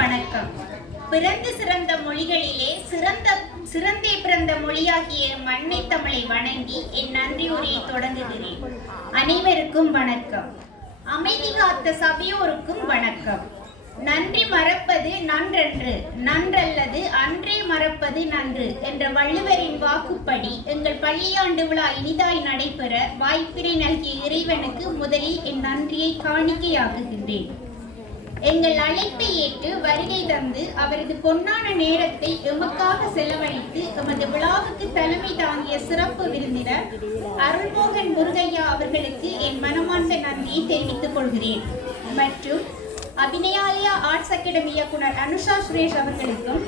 வணக்கம். பிறந்து சிறந்த மொழிகளிலே சிறந்த சிறந்தே பிறந்த மொழியாகிய மண்ணை தமிழை வணங்கி என் நன்றி உரையை தொடங்குகிறேன். அனைவருக்கும் வணக்கம். அமைதி காத்த சபையோருக்கும் வணக்கம். நன்றி மறப்பது நன்றன்று நன்றல்லது அன்றே மறப்பது நன்று என்ற வள்ளுவரின் வாக்குப்படி எங்கள் பள்ளியாண்டு விழா இனிதாய் நடைபெற வாய்ப்பினை நல்கிய இறைவனுக்கு முதலில் என் நன்றியை காணிக்கையாக்குகின்றேன். எங்கள் அழைப்பை ஏற்று வருகை தந்து அவரது பொன்னான நேரத்தை எமக்காக செலவழித்து எமது விழாவுக்கு தலைமை தாங்கிய சிறப்பு விருந்தினர் அருள்மோகன் முருகையா அவர்களுக்கு என் மனமார்ந்த நன்றியை தெரிவித்துக் கொள்கிறேன். மற்றும் அபிநயாலயா ஆர்ட்ஸ் அகாடமி இயக்குனர் அனுஷா சுரேஷ் அவர்களுக்கும்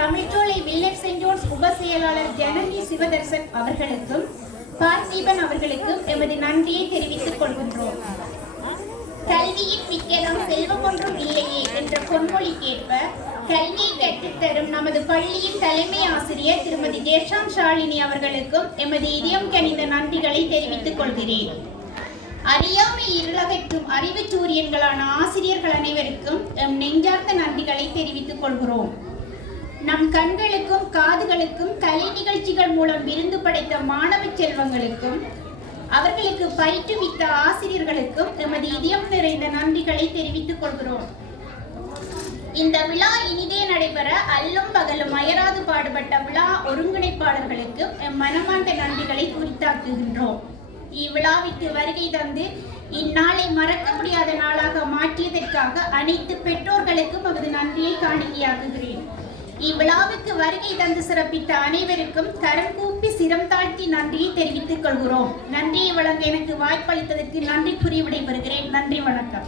தமிழ்ச்சோலை வில்லேஜ் சென்ட் ஜோன்ஸ் உப செயலாளர் ஜனனி சிவதர்சன் அவர்களுக்கும் பார்த்திபன் அவர்களுக்கும் எமது நன்றியை தெரிவித்துக் கொள்கின்றோம். கல்வியின் மிக்கனம் செல்வம் ஒன்றும் இல்லையே என்ற பொன்மொழிக்கேற்ப கல்வியை கற்றுத்தரும் நமது பள்ளியின் தலைமை ஆசிரியர் திருமதி தேஷாம் ஷாலினி அவர்களுக்கும் எமது இதயம் கனிந்த நன்றிகளை தெரிவித்துக் கொள்கிறேன். அறியாமை இருளகைக்கும் அறிவு சூரியன்களான ஆசிரியர்கள் அனைவருக்கும் எம் நெஞ்சார்ந்த நன்றிகளை தெரிவித்துக் கொள்கிறோம். நம் கண்களுக்கும் காதுகளுக்கும் கலை நிகழ்ச்சிகள் மூலம் விருந்து படைத்த மாணவ செல்வங்களுக்கும் அவர்களுக்கு பயிற்றுவித்த ஆசிரியர்களுக்கும் எமது இதயம் நிறைந்த நன்றிகளை தெரிவித்துக் கொள்கிறோம். இந்த விழா இனிதே நடைபெற அல்லும் பகலும் அயராது பாடுபட்ட விழா ஒருங்கிணைப்பாளர்களுக்கும் எம் மனமார்ந்த நன்றிகளை குறித்தாக்குகின்றோம். இவ்விழாவிற்கு வருகை தந்து இந்நாளை மறக்க முடியாத நாளாக மாற்றியதற்காக அனைத்து பெற்றோர்களுக்கும் அவரது நன்றியை காணிக்கையாக்குகிறேன். இவ்விழாவுக்கு வருகை தந்து சிறப்பித்த அனைவருக்கும் கரம் கூப்பி சிரம் தாழ்த்தி நன்றியை தெரிவித்துக் கொள்கிறோம். நன்றியை வழங்க எனக்கு வாய்ப்பளித்ததற்கு நன்றி கூறி விடைபெறுகிறேன். நன்றி வணக்கம்.